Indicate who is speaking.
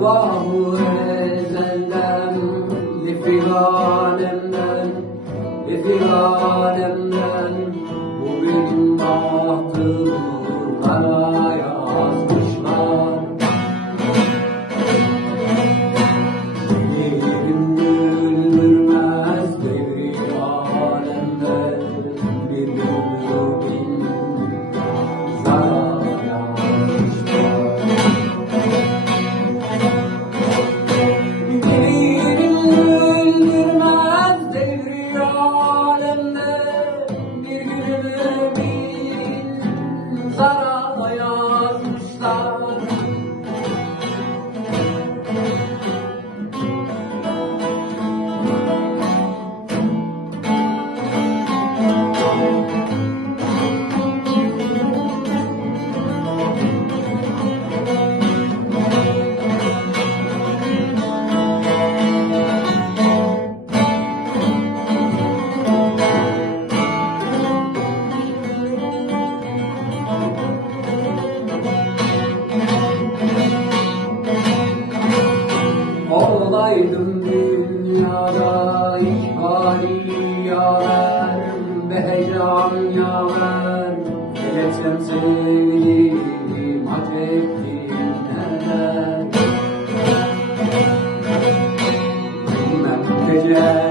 Speaker 1: Allahu ezelden Li figanemden Li figanemden Bugün bahtım Olaydım dünyada ihbari yaver Be heyecan yaver. Geletsem sevdiğim acettim neler Bilmem tecelli